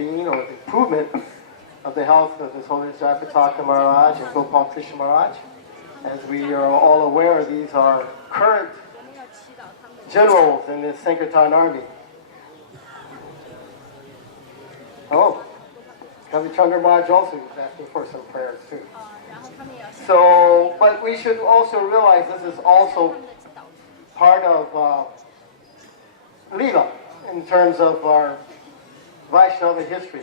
well-being or the improvement of the health of His Holiness Parikrama Maharaj and Gopal Krishna Maharaj. As we are all aware, these are current generals in the Sankirtan army. Oh, Kavi Chandra Maharaj also is asking for some prayers too. So, but we should also realize this is also part of Leela in terms of our Vaishnava history.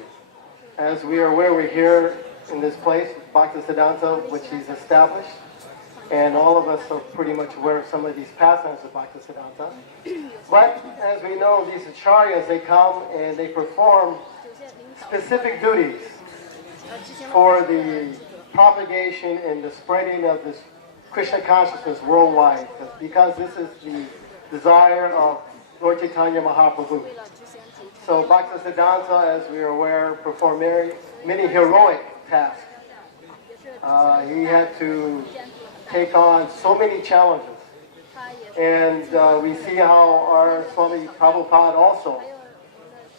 As we are aware, we're here in this place, Bhaktisiddhanta, which he's established. And all of us are pretty much aware of some of these pastimes of Bhaktisiddhanta. But as we know, these acharyas, they come and they perform specific duties for the propagation and the spreading of this Krishna consciousness worldwide, because this is the desire of Lord Chaitanya Mahaprabhu. So Bhaktisiddhanta, as we are aware, performed many heroic tasks. He had to take on so many challenges. And we see how our Swami Prabhupada also,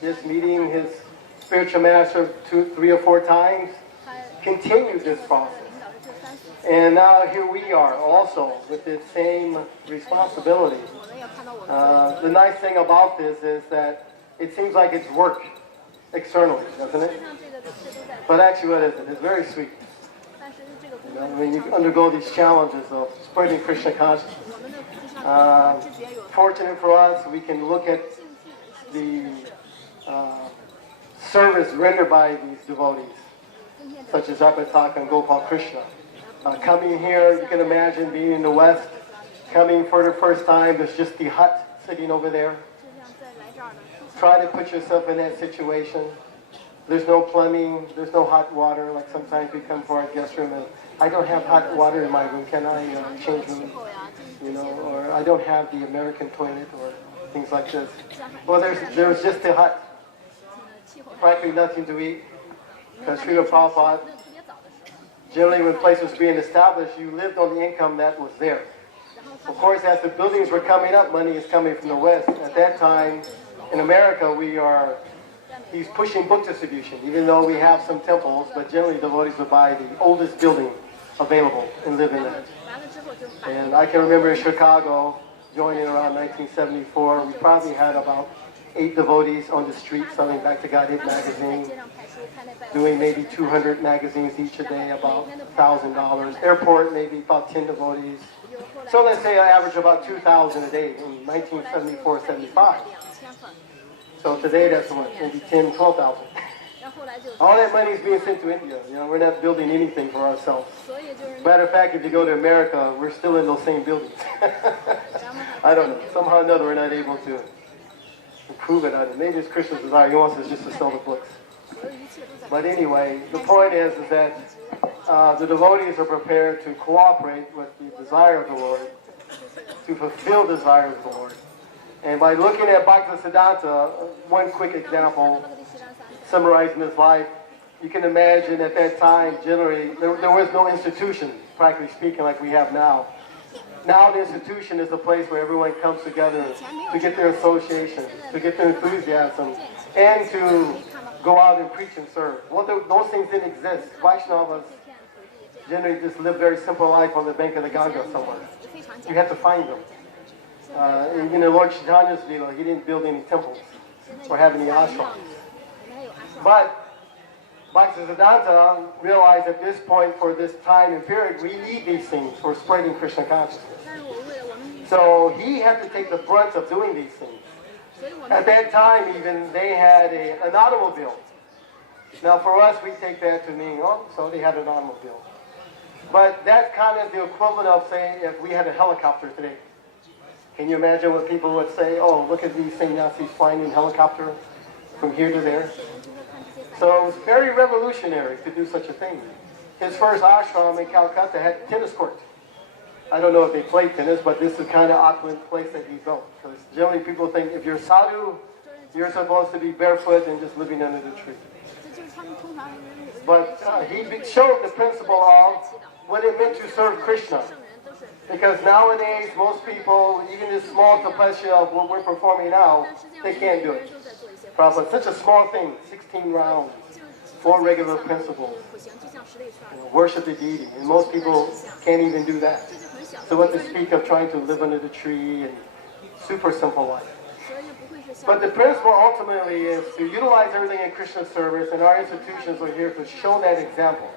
just meeting his spiritual master 2, 3 or 4 times, continued this process. And now here we are also with the same responsibility. The nice thing about this is that it seems like it's work externally, doesn't it? But actually what is it? It's very sweet. You know, when you undergo these challenges of spreading Krishna consciousness. Fortunate for us, we can look at the service rendered by these devotees, such as Apataka and Gopal Krishna. Coming here, you can imagine being in the West, coming for the first time, there's just the hut sitting over there. Try to put yourself in that situation. There's no plumbing, there's no hot water, like sometimes we come for our guest room and I don't have hot water in my room, can I change room? You know, or I don't have the American toilet or things like this. Well, there's just the hut. Practically nothing to eat. Because Srila Prabhupada, generally when places were being established, you lived on the income that was there. Of course, as the buildings were coming up, money is coming from the West. At that time, in America, he's pushing book distribution, even though we have some temples, but generally devotees would buy the oldest building available and live in it. And I can remember in Chicago, joining around 1974, we probably had about 8 devotees on the street selling Back to Godhead magazine, doing maybe 200 magazines each a day, about $1,000. Airport, maybe about 10 devotees. So let's say I average about 2,000 a day in 1974, 75. So today that's what, maybe 10, 12,000. All that money is being sent to India. You know, we're not building anything for ourselves. Matter of fact, if you go to America, we're still in those same buildings. I don't know. Somehow or another, we're not able to improve it. Maybe it's Krishna's desire. He wants us just to sell the books. But anyway, the point is that the devotees are prepared to cooperate with the desire of the Lord, to fulfill the desire of the Lord. And by looking at Bhaktisiddhanta, one quick example, summarizing his life, you can imagine at that time, generally, there was no institution, practically speaking, like we have now. Now the institution is a place where everyone comes together to get their association, to get their enthusiasm, and to go out and preach and serve. Well, those things didn't exist. Vaishnavas generally just live very simple life on the bank of the Ganga somewhere. You have to find them. You know, Lord Chaitanya's Leela, he didn't build any temples or have any ashrams. But Bhaktisiddhanta realized at this point, for this time and period, we need these things for spreading Krishna consciousness. So he had to take the brunt of doing these things. At that time, even, they had an automobile. Now for us, we take that to mean, oh, so they had an automobile. But that's kind of the equivalent of saying if we had a helicopter today. Can you imagine what people would say? Oh, look at these sannyasis flying in helicopter from here to there. So it was very revolutionary to do such a thing. His first ashram in Calcutta had tennis court. I don't know if they played tennis, but this is the kind of opulent place that he built. Because generally people think if you're sadhu, you're supposed to be barefoot and just living under the tree. But he showed the principle of what it meant to serve Krishna. Because nowadays, most people, even this small tapasya of what we're performing now, they can't do it. Prabhupada, such a small thing, 16 rounds, 4 regular principles. Worship the deity. And most people can't even do that. So what to speak of trying to live under the tree and super simple life. But the principle ultimately is to utilize everything in Krishna's service, and our institutions are here to show that example.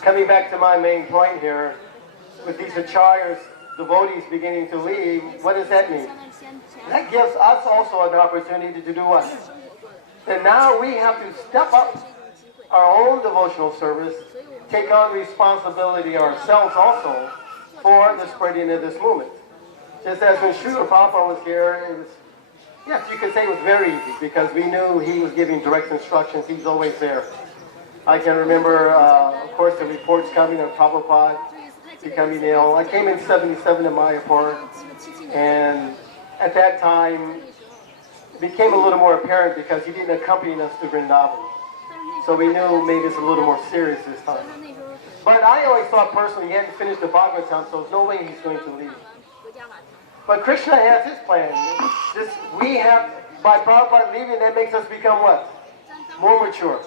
Coming back to my main point here, with these acharyas, devotees beginning to leave, what does that mean? That gives us also an opportunity to do what? And now we have to step up our own devotional service, take on responsibility ourselves also for the spreading of this movement. Just as when Srila Prabhupada was here, it was, yes, you could say it was very easy because we knew he was giving direct instructions. He's always there. I can remember, of course, the reports coming of Prabhupada becoming ill. I came in 77 to Mayapur, and at that time, it became a little more apparent because he didn't accompany us to Vrindavan. So we knew maybe it's a little more serious this time. But I always thought personally he hadn't finished the Bhagavatam, so there's no way he's going to leave. But Krishna has his plan. We have, by Prabhupada leaving, that makes us become what? More mature.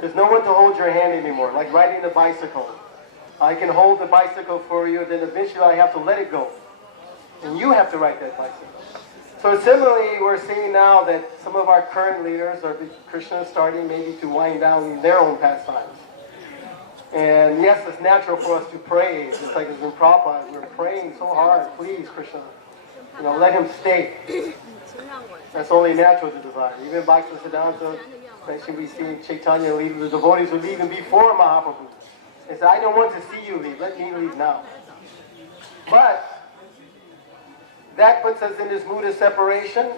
There's no one to hold your hand anymore, like riding the bicycle. I can hold the bicycle for you, then eventually I have to let it go. And you have to ride that bicycle. So similarly, we're seeing now that some of our current leaders are Krishna starting maybe to wind down their own pastimes. And yes, it's natural for us to pray, just like as in Prabhupada, we're praying so hard, please Krishna, let him stay. That's only natural to desire. Even Bhaktisiddhanta, especially we see Chaitanya leave, the devotees were leaving before Mahaprabhu. They said, I don't want to see you leave, let me leave now. But that puts us in this mood of separation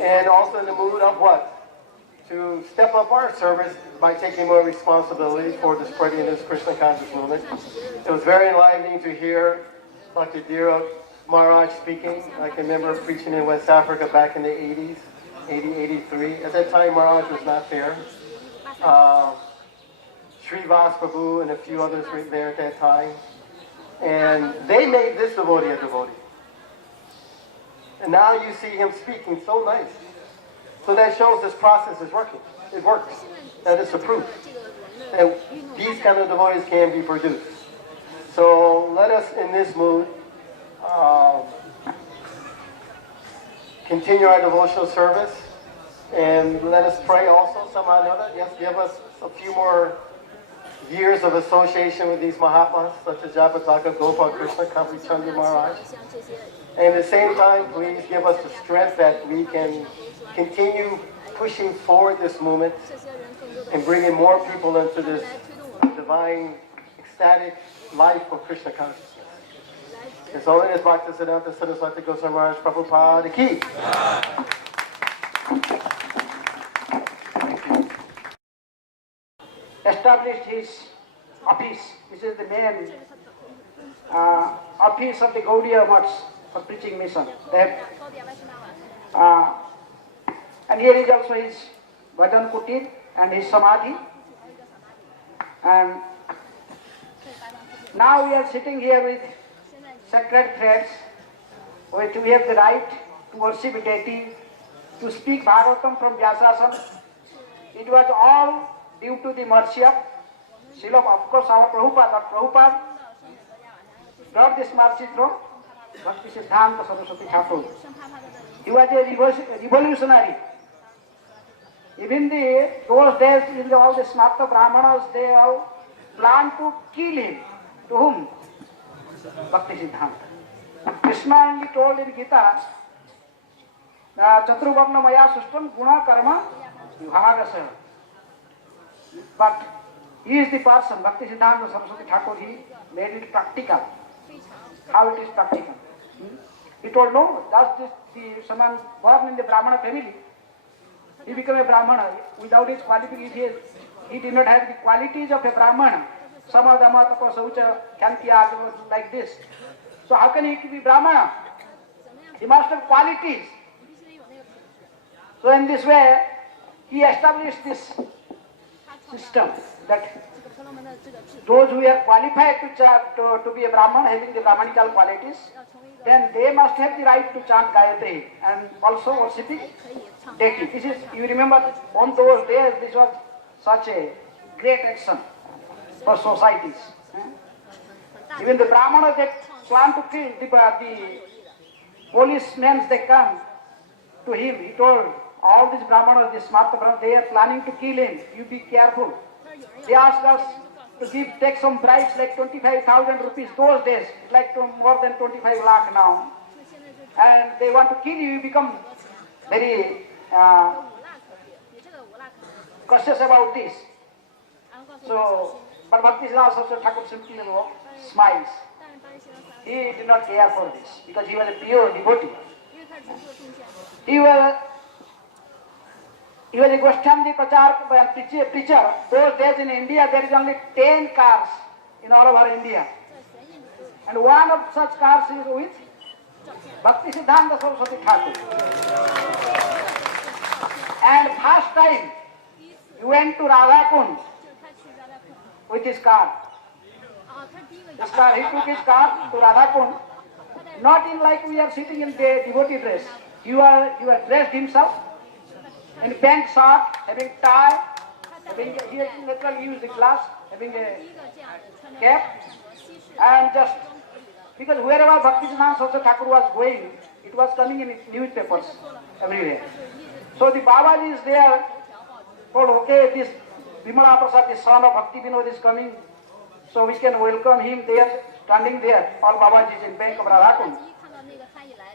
and also in the mood of what? To step up our service by taking more responsibility for the spreading of this Krishna conscious movement. It was very enlivening to hear Dr. Dhira Maharaj speaking. I can remember preaching in West Africa back in the 80s, 80, 83. At that time, Maharaj was not there. Srivas Prabhu and a few others were there at that time. And they made this devotee a devotee. And now you see him speaking so nice. So that shows this process is working. It works. That is the proof. And these kind of devotees can be produced. So let us, in this mood, continue our devotional service. And let us pray also somehow or another. Yes, give us a few more years of association with these Mahatmas, such as Japataka, Gopal Krishna, Kapri Chandra Maharaj. And at the same time, please give us the strength that we can continue pushing forward this movement and bringing more people into this divine, ecstatic life of Krishna consciousness. As always, Bhaktisiddhanta Saraswati Goswami Maharaj Prabhupada ki. Established his office, which is the main office of the Gaudiya Much for preaching mission. And here is also his Bhajan Kutir and his Samadhi. And now we are sitting here with sacred threads, which we have the right to worship a deity, to speak Bhagavatam from Vyasasana. It was all due to the mercy of Srila, of course, our Prabhupada. But Prabhupada brought this mercy through Bhakti Siddhanta Saraswati Thakur. He was a revolutionary. Even those days, in all the Smarta Brahmanas, they all planned to kill him. To whom? Bhakti Siddhanta. Krishna only told in Gita, Chaturvarna Maya Sustam Guna Karma Vibhagasa. But he is the person, Bhakti Siddhanta Saraswati Thakur, he made it practical. How it is practical. He told, no, that's someone born in the Brahmana family. He became a Brahmana without his qualifications. He did not have the qualities of a Brahmana. Samadama, Tapa, Saucha, Kantya, like this. So how can he be Brahmana? He must have qualities. So in this way, he established this system that those who are qualified to be a Brahman, having the Brahmanical qualities, then they must have the right to chant Gayatri and also worshipping deity. This is, you remember, on those days, this was such a great action for societies. Even the Brahmanas, they plan to kill the policemen, they come to him. He told all these Brahmanas, these Smarta Brahmanas, they are planning to kill him. You be careful. They asked us to take some bribes like 25,000 rupees those days, like more than 25 lakh now. And they want to kill you, you become very cautious about this. So, but Bhaktisiddhanta Saraswati Thakur simply smiles. He did not care for this because he was a pure devotee. He was a Goshthamdi preacher. Those days in India, there is only 10 cars in all over India. And one of such cars is with Bhaktisiddhanta Saraswati Thakur. And first time, he went to Radhakund with his car. He took his car to Radhakund, not in like we are sitting in the devotee dress. You are dressed himself in pant shirt, having tie, having here literally use the glass, having a cap, and just because wherever Bhaktisiddhanta Saraswati Thakur was going, it was coming in newspapers everywhere. So the Babaji is there, told, okay, this Vimala Prasad, the son of Bhakti Vinod is coming, so we can welcome him there, standing there, all Babajis in bank of Radhakund.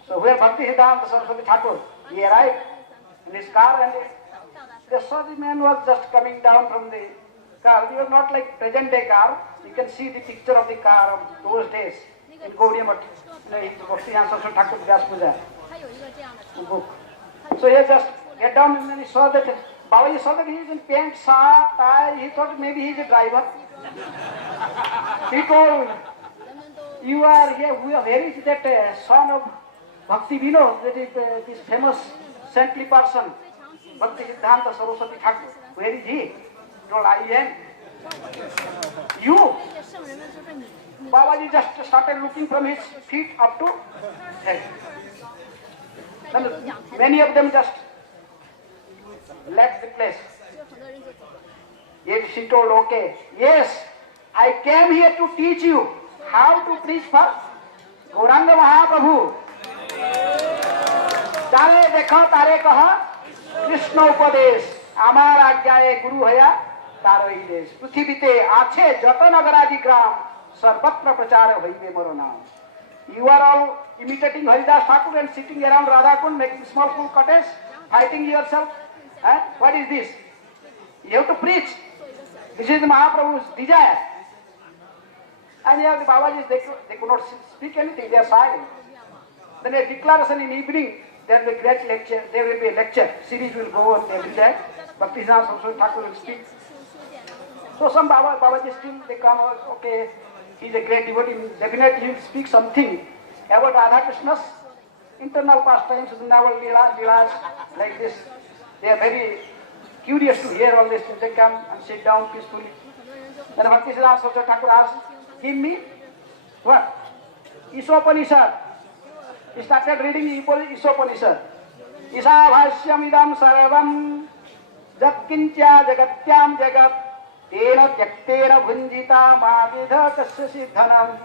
So where Bhaktisiddhanta Saraswati Thakur, he arrived in his car and they saw the man was just coming down from the car. It was not like present day car. You can see the picture of the car of those days in Gaudiya Bhatt, Bhaktisiddhanta Saraswati Thakur Vyas Puja book. So he just get down and then he saw that Babaji saw that he is in pant, shirt, tie. He thought maybe he is a driver. He told, you are here, where is that son of Bhakti Vinod, that is this famous saintly person, Bhaktisiddhanta Saraswati Thakur. Where is he? He told, I am. You? Babaji just started looking from his feet up to head. Then many of them just left the place. Yet she told, okay, yes, I came here to teach you how to preach for Gauranga Mahaprabhu. Jane dekha tare kaha Krishna upadesh amar ajjaye guru haya taroi desh. Prithivite ache jata nagaradi gram sarvatra prachara hoibe moro naam. You are all imitating Haridas Thakur and sitting around Radhakund making small cottage, fighting yourself. What is this? You have to preach. This is the Mahaprabhu's desire. And here the Babajis, they could not speak anything, they are silent. Then a declaration in evening, there will be great lecture, there will be a lecture, series will go on every day. Bhaktisiddhanta Saraswati Thakur will speak. So some Babajis still, they come, okay, he is a great devotee, definitely he will speak something about Radha Krishna's internal pastimes, Vrindavan Leelas, like this. They are very curious to hear all this. They come and sit down peacefully. Then Bhaktisiddhanta Saraswati Thakur asks, give me what? Isopanishad. He started reading the Isopanishad. Isa bhashyam idam sarvam jatkincha jagatyam jagat tena tyaktena bhunjita mavidha tasya siddhanam.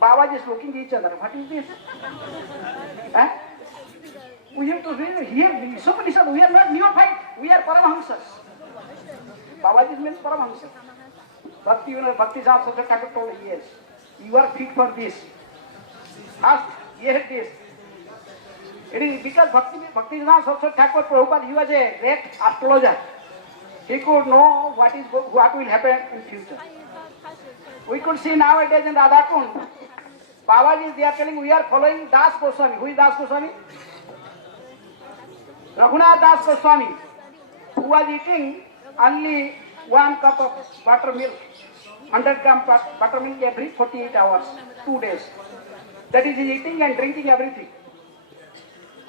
Babaji is looking at each other. What is this? We have to read here the Isopanishad. We are not neophyte. We are Paramahamsas. Babaji means Paramahamsas. Bhaktisiddhanta Saraswati Thakur told, yes, you are fit for this. First, hear this. It is because Bhaktisiddhanta Saraswati Thakur Prabhupada, he was a great astrologer. He could know what will happen in future. We could see nowadays in Radhakund, Babaji, they are telling we are following Das Goswami. Who is Das Goswami? Raghunath Das Goswami, who was eating only 1 cup of buttermilk, 100 gram buttermilk every 48 hours, 2 days. That is, he is eating and drinking everything.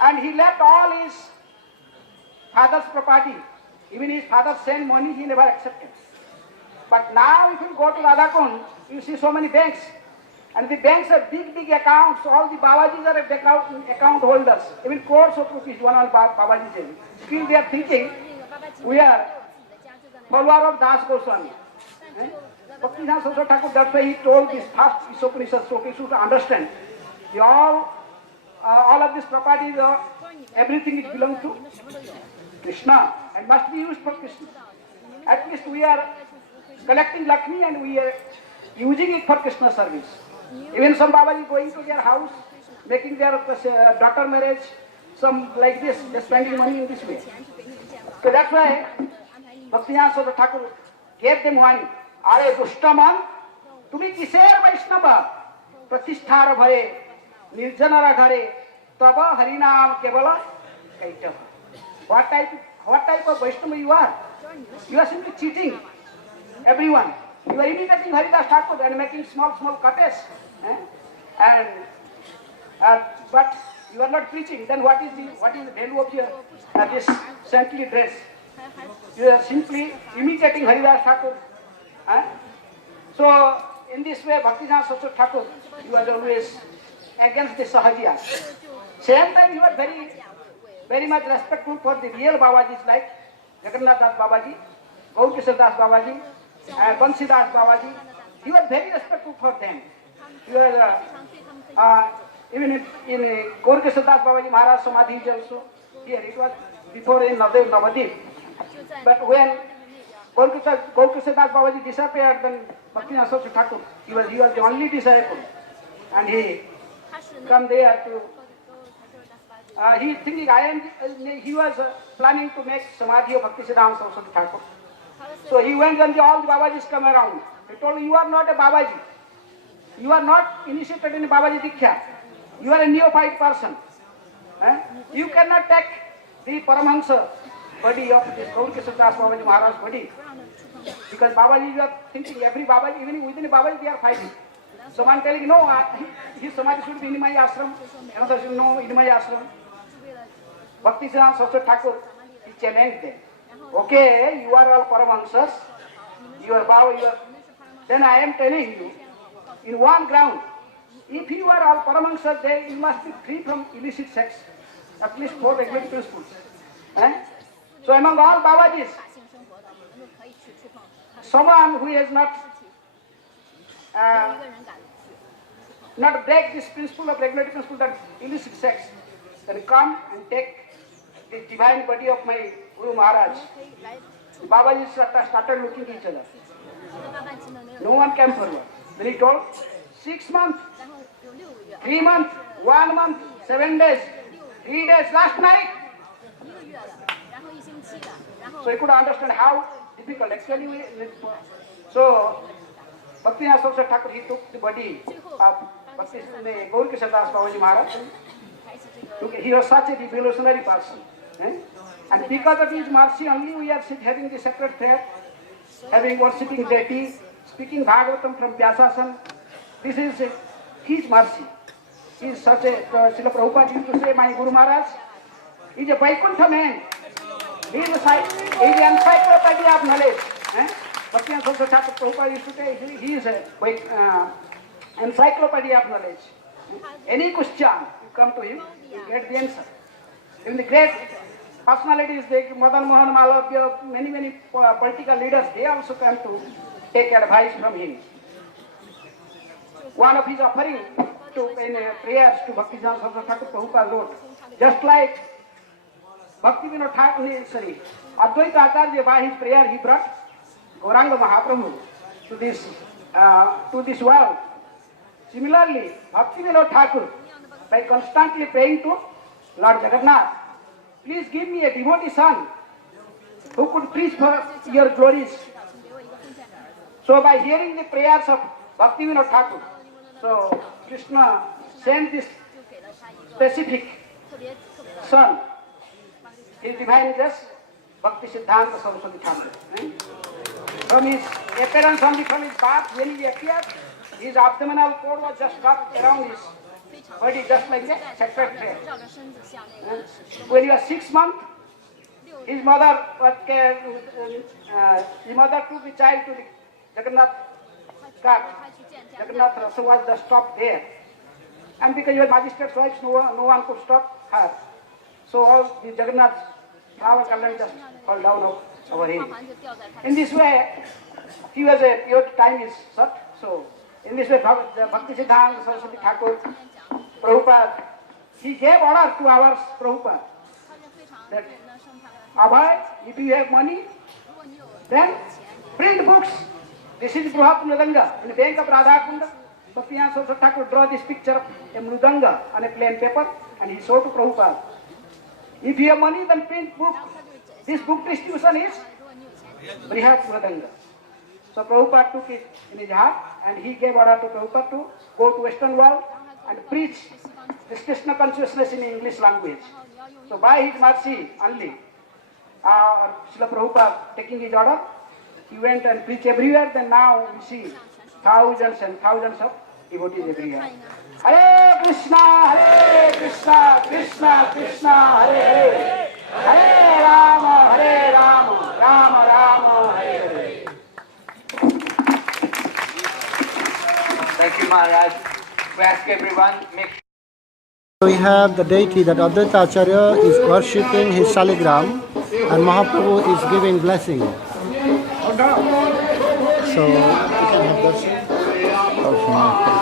And he left all his father's property. Even his father sent money, he never accepted. But now if you go to Radhakund, you see so many banks. And the banks have big accounts. All the Babajis are account holders. Even crores of rupees, one on Babaji. Still they are thinking, we are follower of Das Goswami. Bhakti-Siddhanta Saraswati Thakur, that's why he told this first Upanishad, so we should understand. All of this property, everything is belongs to Krishna and must be used for Krishna. At least we are collecting Lakshmi and we are using it for Krishna service. Even some Babaji going to their house, making their daughter marriage, some like this, they're spending money in this way. So that's why Bhakti-Siddhanta Saraswati Thakur gave them warning. Are dushtaman, tumi kiser Vaishnava, pratisthara bhare, nirjanara ghare, tava harinam kevala kaitava. What type of Vaishnava you are? You are simply cheating everyone. You are imitating Haridas Thakur and making small cutters. But you are not preaching. Then what is the value of your this saintly dress? You are simply imitating Haridas Thakur. So in this way, Bhakti-Siddhanta Saraswati Thakur, you are always against the Sahajiyas. Same time, you are very much respectful for the real Babajis like Jagannath Das Babaji, Gaurkishore Das Babaji, and Bansi Das Babaji. You are very respectful for them. You are even in Gaurkishore Das Babaji Maharaj Samadhi is also here. It was before in Navadip. But when Gaurkishore Das Babaji disappeared, then Bhakti-Siddhanta Saraswati Thakur, he was the only disciple, and he come there to. He thinking he was planning to make Samadhi of Bhakti-Siddhanta Saraswati Thakur. So he went and all the Babajis come around. He told me, you are not a Babaji. You are not initiated in Babaji Diksha. You are a neophyte person. You cannot take the Paramahansa body of this Gaurkishore Das Babaji Maharaj body. Because Babaji, you are thinking every Babaji, even within a Babaji they are fighting. Someone telling, no, his Samadhi should be in my ashram. Another should no, in my ashram. Bhakti-Siddhanta Saraswati Thakur, he challenged them. Okay, you are all Paramahansas. You are Baba, you are. Then I am telling you, in one ground, if you are all Paramahansas, then you must be free from illicit sex. At least 4 regulatory principles. So among all Babajis, someone who has not break this principle of regulatory principle that illicit sex, then come and take the divine body of my Guru Maharaj. The Babaji started looking at each other. No one came forward. Then he told, 6 months, 3 months, 1 month, 7 days, 3 days, last night. So he could understand how difficult. Actually, so Bhakti-Siddhanta Saraswati Thakur, he took the body of Gaurkishore Das Babaji Maharaj. He was such a revolutionary person. And because of his mercy only we are having the sacred prayer, having worshipping deity, speaking Bhagavatam from Vyasasana. This is his mercy. He is such a, Srila Prabhupada used to say, my Guru Maharaj is a Vaikuntha man. He is the encyclopedia of knowledge. Bhakti-Siddhanta Saraswati Thakur Prabhupada used to say, he is a encyclopedia of knowledge. Any question, you come to him, you get the answer. Even the great personalities, like Madan Mohan Malavya, many political leaders, they also come to take advice from him. One of his offering in prayers to Bhakti-Siddhanta Saraswati Thakur Prabhupada wrote, just like Bhakti-Vinod Thakur, Advaita Acharya, by his prayer he brought Gauranga Mahaprabhu to this world. Similarly, Bhakti-Vinod Thakur, by constantly praying to Lord Jagannath, please give me a devotee son who could preach for your glories. So by hearing the prayers of Bhakti-Vinod Thakur, so Krishna sent this specific son, his divine grace, Bhakti-Siddhanta Saraswati Thakur. From his appearance, only from his birth, when he appeared, his abdominal cord was just wrapped around his body, just like that, sacred prayer. When he was 6 months, his mother took the child to the Jagannath cart, Jagannath Rasa was just stopped there. And because you were magistrate's wife, no one could stop her. So all the Jagannath flower garland just fell down over him. In this way, he was your time is short. So in this way, Bhakti Siddhanta Saraswati Thakur, Prabhupada, he gave order to our Prabhupada that Abhay, if you have money, then print books. This is Bruhat Mridanga in the bank of Radhakunda. Bhakti Saraswati Thakur draw this picture of a Mridanga on a plain paper and he showed to Prabhupada. If you have money, then print book. This book distribution is Brihat Mridanga. So Prabhupada took it in his heart and he gave order to Prabhupada to go to Western world and preach this Krishna consciousness in English language. So by his mercy only, Srila Prabhupada taking his order, he went and preached everywhere. Then now we see thousands and thousands of devotees everywhere. Hare Krishna, Krishna Krishna, Hare Hare, Hare Rama, Rama Rama, Hare Hare. Thank you, Maharaj. We ask everyone, make We have the deity that Advaita Acharya is worshipping his shaligram and Mahaprabhu is giving blessing. So you can have darshan of Mahaprabhu.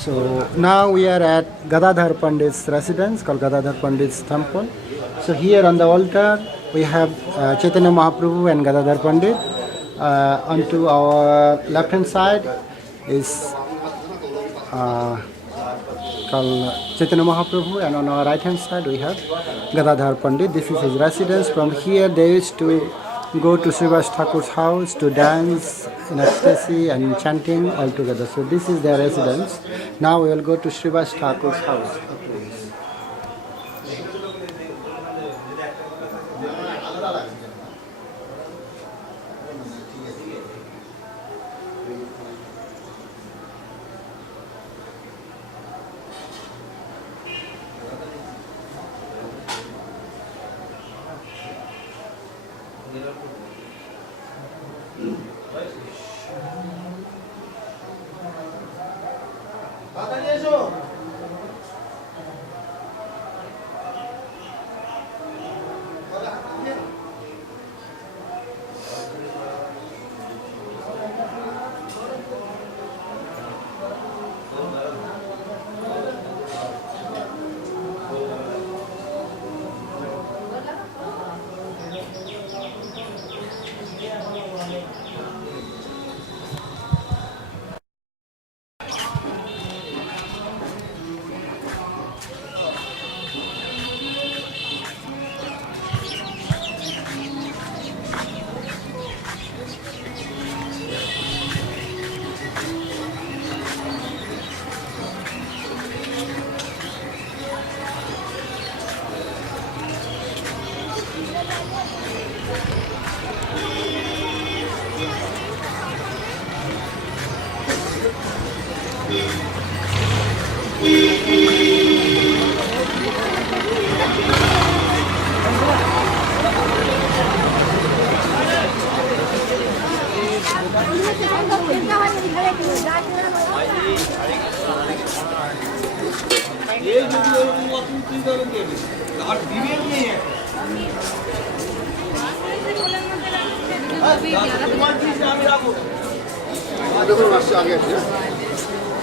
So now we are at Gadadhar Pandit's residence called Gadadhar Pandit's temple. So here on the altar we have Chaitanya Mahaprabhu and Gadadhar Pandit. Onto our left hand side is called Chaitanya Mahaprabhu, and on our right hand side we have Gadadhar Pandit. This is his residence. From here they used to go to Srivas Thakur's house to dance in ecstasy and chanting all together. So this is their residence. Now we will go to Srivas Thakur's house.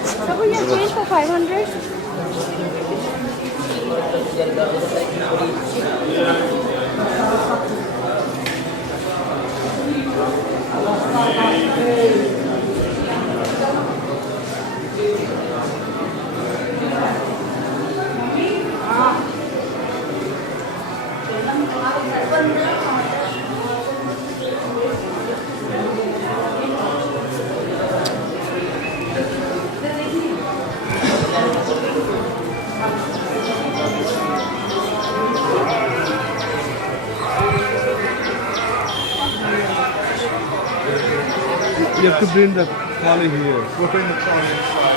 So we have change for 500. You have to bring the trolley here. We'll bring the trolley inside.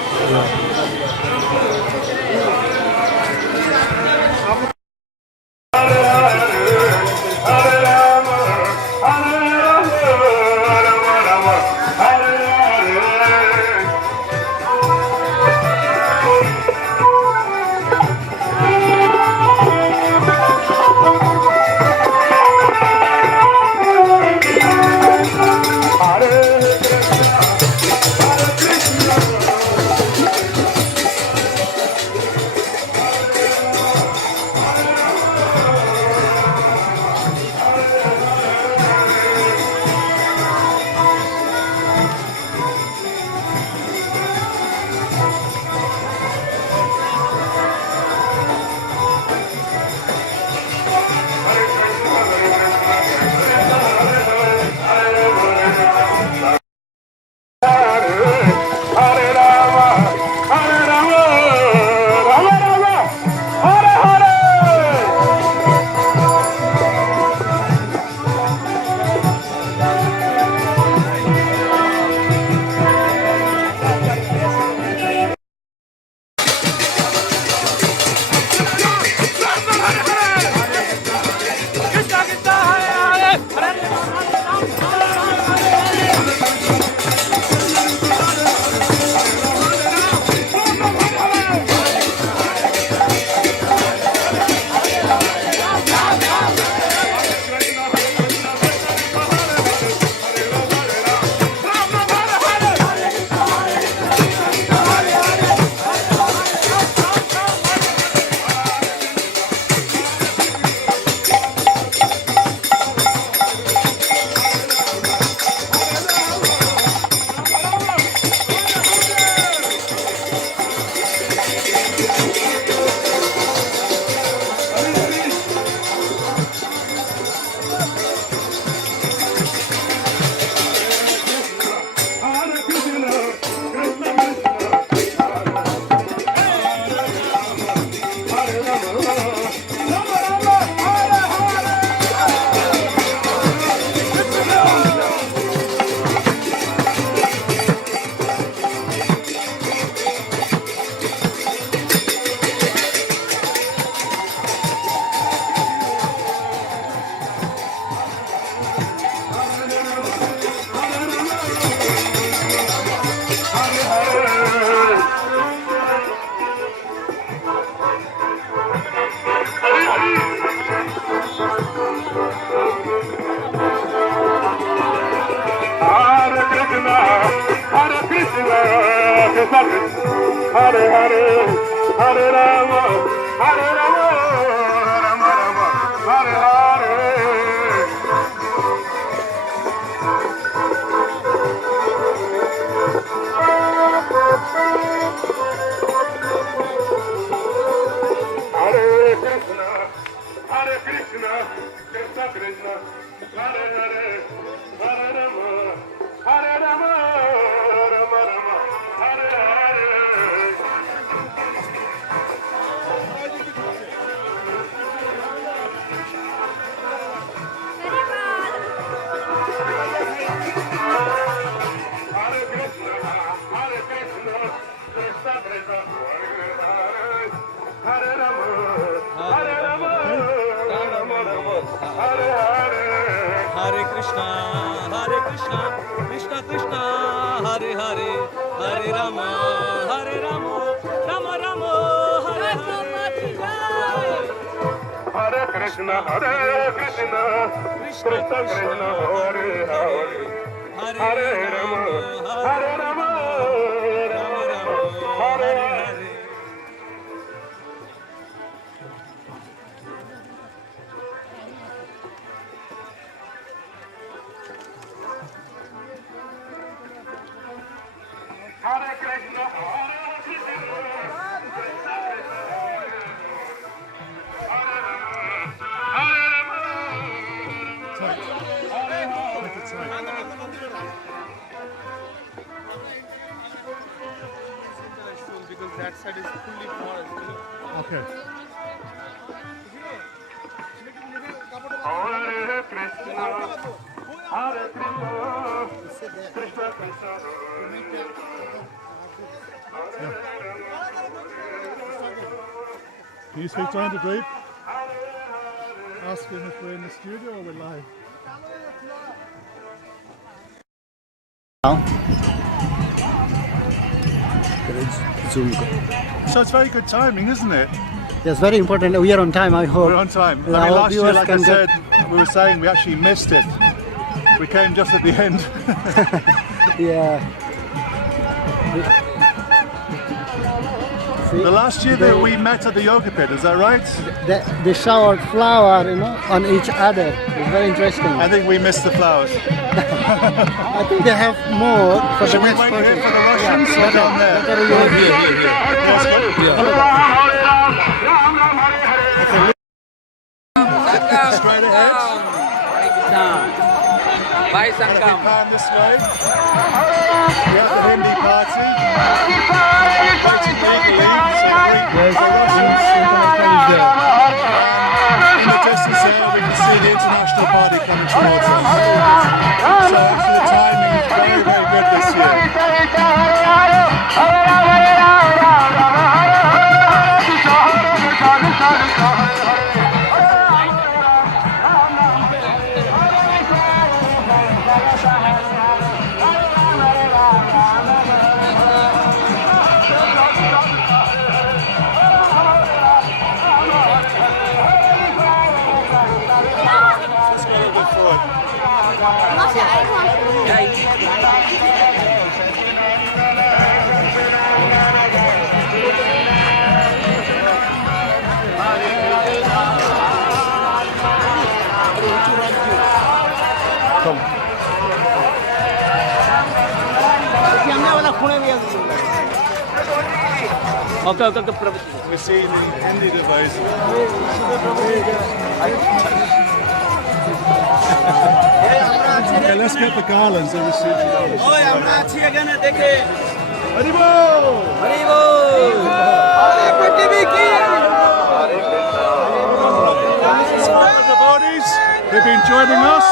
Hare Krishna, Krishna Krishna, Hare Hare, Hare Rama, Rama Rama, Hare Hare. Hare Krishna, Krishna Krishna, Hare Hare, Hare Rama, Rama Rama. Because that side is fully forest. Okay. Hare Krishna, Hare Krishna, Krishna Krishna. Can you speak to Andy Deep? Ask him if we're in the studio or we're live. Zoom. So it's very good timing, isn't it? Yes, very important. We are on time, I hope. We're on time. I Our mean, last year, viewers like I can said, we were saying we actually missed it. We came just at the end. Yeah. See, The last year that we met at the yoga pit, is that right? they showered flower, on each other. It's very interesting. I think we missed the flowers. I think they have more for Should the we next wait photo. here for the Russians or Better, down there? better we wait here. Straight ahead. Bye, And if we Sangam. pan this way, we have the Hindi party. Waiting legally, so the Russians. In the distance there, we can see the international party coming towards us. So actually the timing is very, very good this year. Let's go a little bit forward. Okay. We're seeing the Hindi device. Okay, let's get the garlands and receive the garlands. Haribo! The devotees who've been joining us.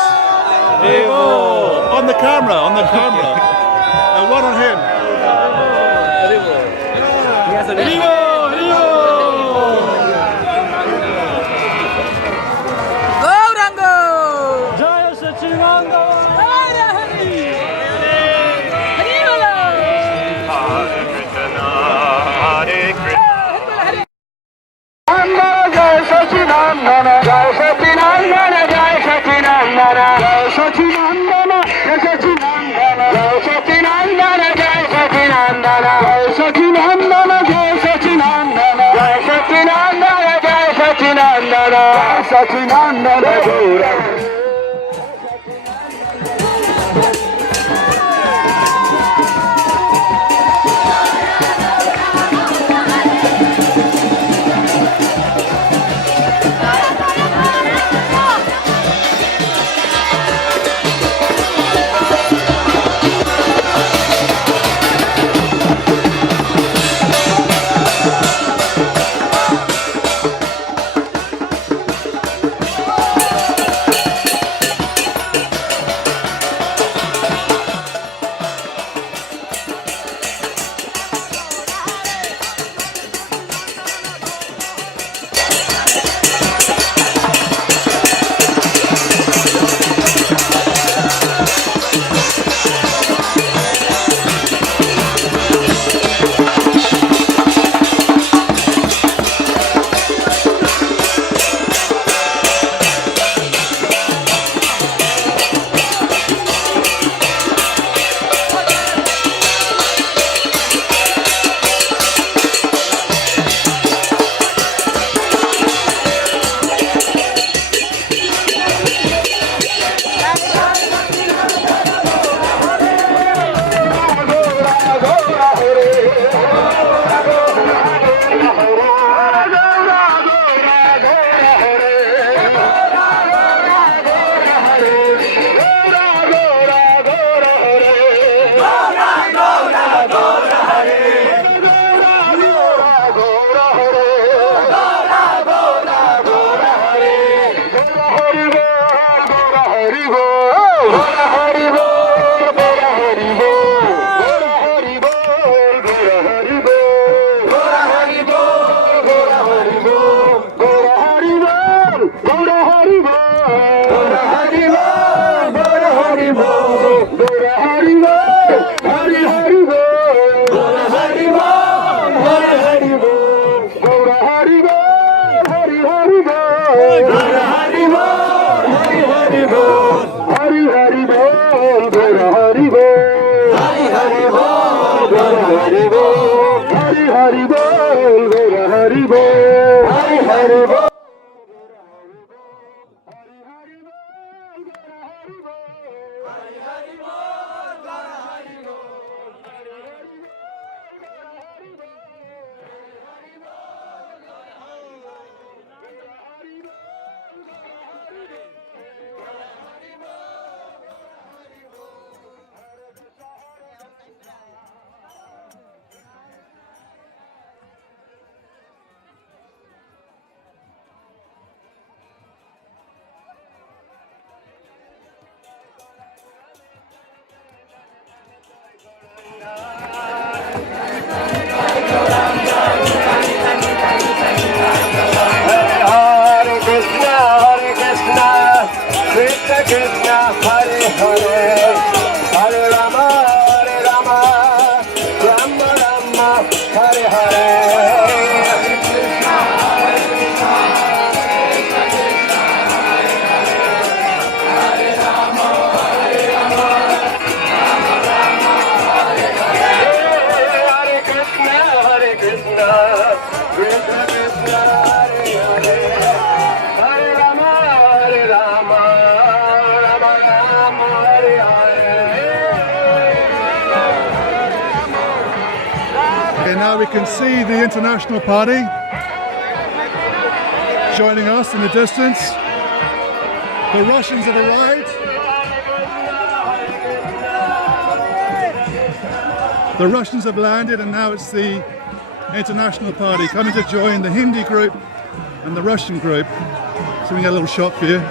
On the camera. And one on him. Hari Bol, Hari Hari Bol, Gaura Hari Bol, Hari Hari Bol. Krishna, Hare Hare, Hare Rama, Rama Rama, Hare Hare. Hare Krishna, Hare Krishna, Krishna Krishna, Hare Hare, Hare Rama, Rama Rama, Hare Hare. Okay, now we can see the international party joining us in the distance. The Russians have arrived. The Russians have landed, and now it's the international party coming to join the Hindi group and the Russian group. So we get a little shot for you.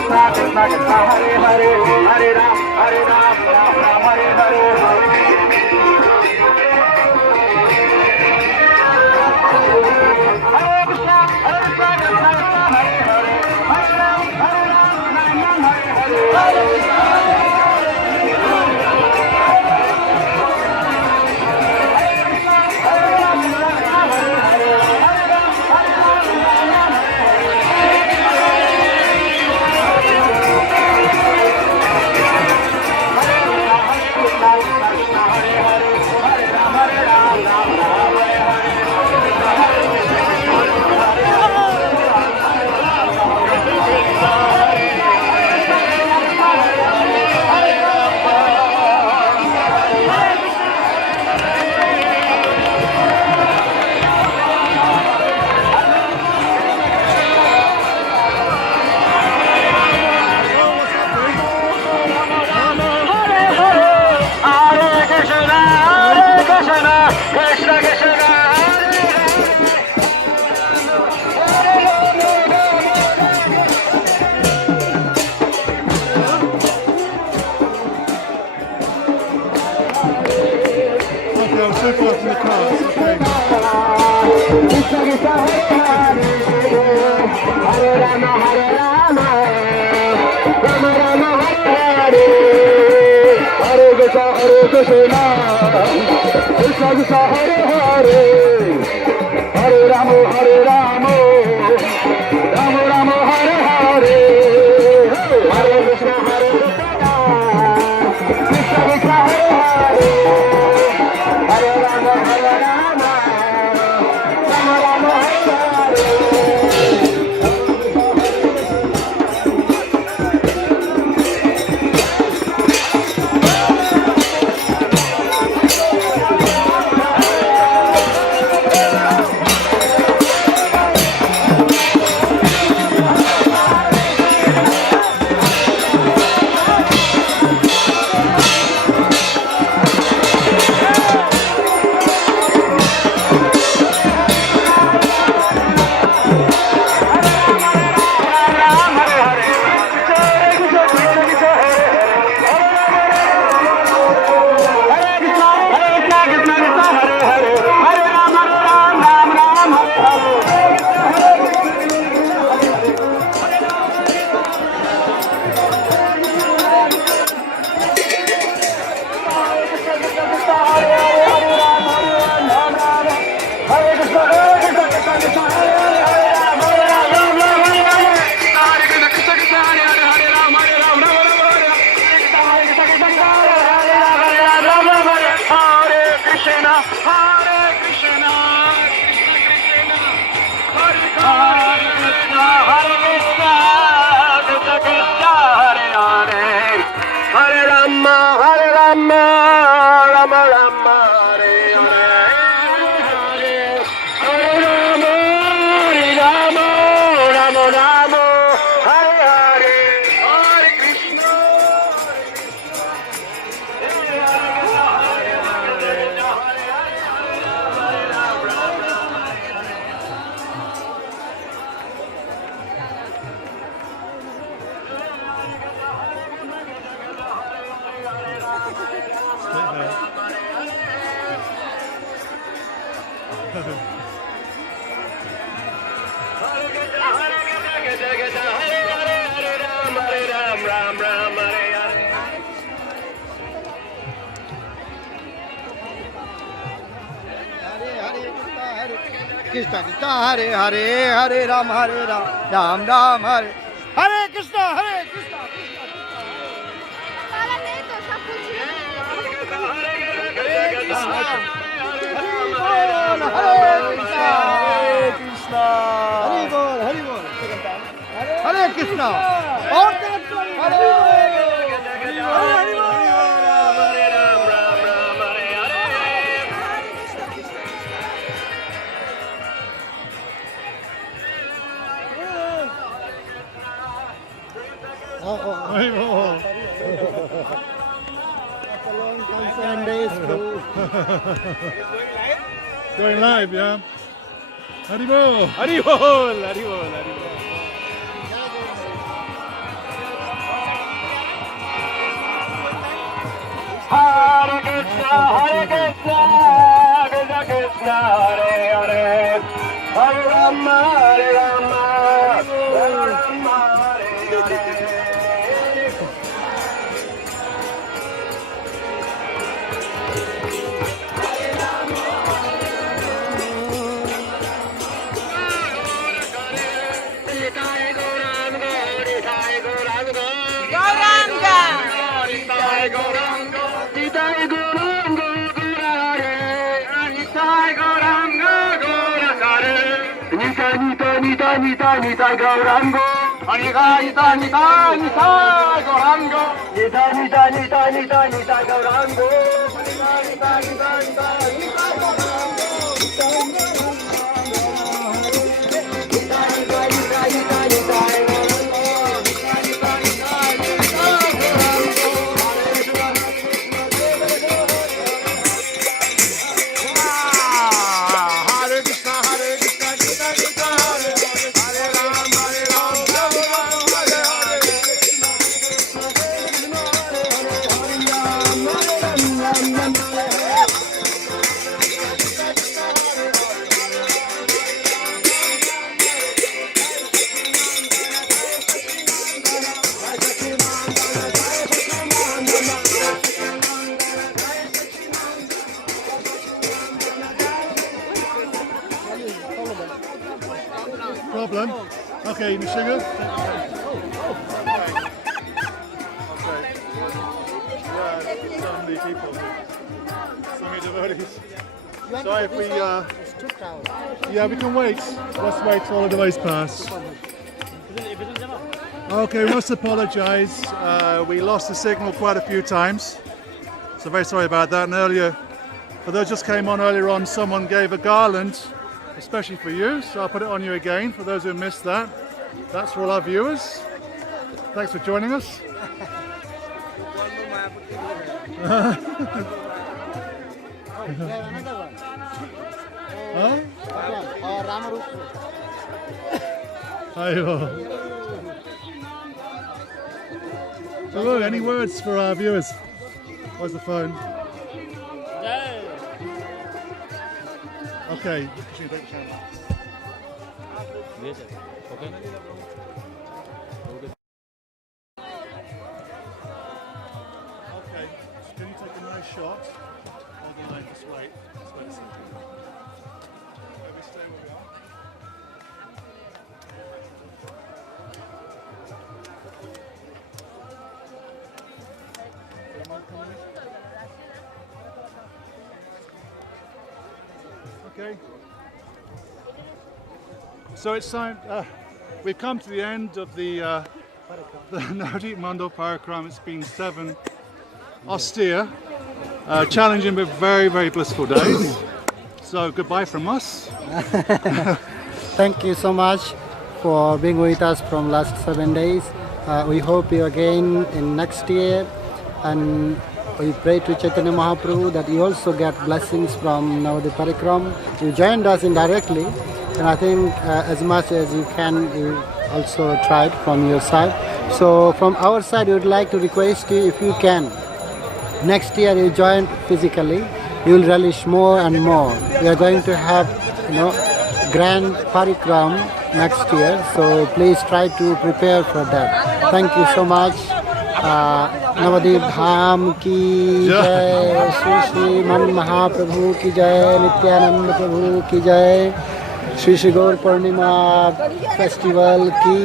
Krishna, Krishna, Hare Hare, Hare Rama. Krishna Krishna Hare Hare Hare Ram Ram Ram Hare Hare Krishna Hare Krishna वाला नहीं तो सब कुछ Hare Krishna और Going live, yeah. Haribol. Haribol, Haribol, Haribol. Hare Krishna, Krishna Krishna, Hare Hare, Hare Rama, Rama Hare Hare. Nita Gaurango, Aniga Nita Nita Nita Gaurango, Nita Nita Nita Nita Nita Gaurango, Aniga Nita Nita Nita Nita Hare Okay, Nishinga. Yeah, so many people. So many devotees. Sorry if we, yeah, we can wait. Let's wait till all the devotees pass. Okay, we must apologize. We lost the signal quite a few times. So very sorry about that. And earlier, for those who just came on earlier on, someone gave a garland, especially for you. So I'll put it on you again for those who missed that. That's for all our viewers. Thanks for joining us. Huh? Hello, any words for our viewers? Where's the phone? Okay. Okay, can you take a nice shot? Or do you like just wait? Just wait a second. Okay, we stay where we are. Okay. So it's time. We've come to the end of the Navadip Mandal Parikrama. It's been 7 austere, challenging but very, very blissful days. So goodbye from us. Thank you so much for being with us from last 7 days. We hope you again in next year, and we pray to Chaitanya Mahaprabhu that you also get blessings from Navadip Parikrama. You joined us indirectly, and I think as much as you can, you also tried from your side. So from our side, we would like to request you, if you can, next year you join physically, you will relish more and more. We are going to have, grand Parikrama next year, so please try to prepare for that. Thank you so much. Navdeep धाम की जय, श्री श्री मन महाप्रभु की जय, नित्यानंद प्रभु की जय, श्री श्री गौर पूर्णिमा festival की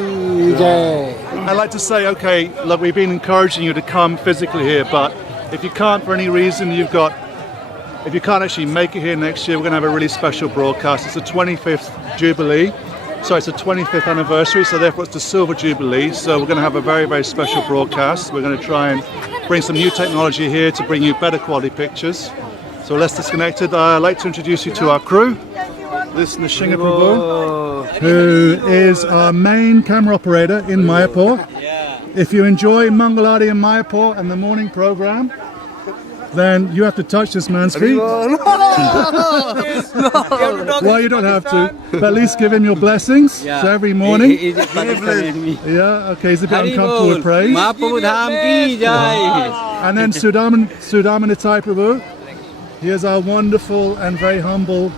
जय. I'd like to say, okay, look, we've been encouraging you to come physically here, but if you can't for any reason, if you can't actually make it here next year, we're going to have a really special broadcast. It's the 25th Jubilee. So it's the 25th anniversary, so therefore it's the Silver Jubilee. So we're going to have a very, very special broadcast. We're going to try and bring some new technology here to bring you better quality pictures. So less disconnected. I'd like to introduce you to our crew. This is Nishinga Prabhu, who is our main camera operator in Mayapur. If you enjoy Mangaladi in Mayapur and the morning program, then you have to touch this man's feet. Well, you don't have to, but at least give him your blessings. So every morning. Yeah, okay, he's a bit uncomfortable with praise. And then Sudamanitai Prabhu. He is our wonderful and very humble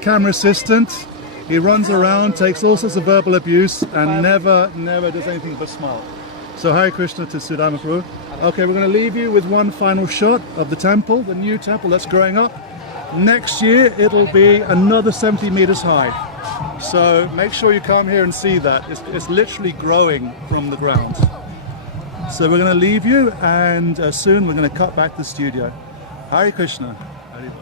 camera assistant. He runs around, takes all sorts of verbal abuse, and never does anything but smile. So Hare Krishna to Sudama Prabhu. Okay, we're going to leave you with one final shot of the temple, the new temple that's growing up. Next year, it'll be another 70 meters high. So make sure you come here and see that. It's literally growing from the ground. So we're going to leave you, and soon we're going to cut back to the studio. Hare Krishna. Hare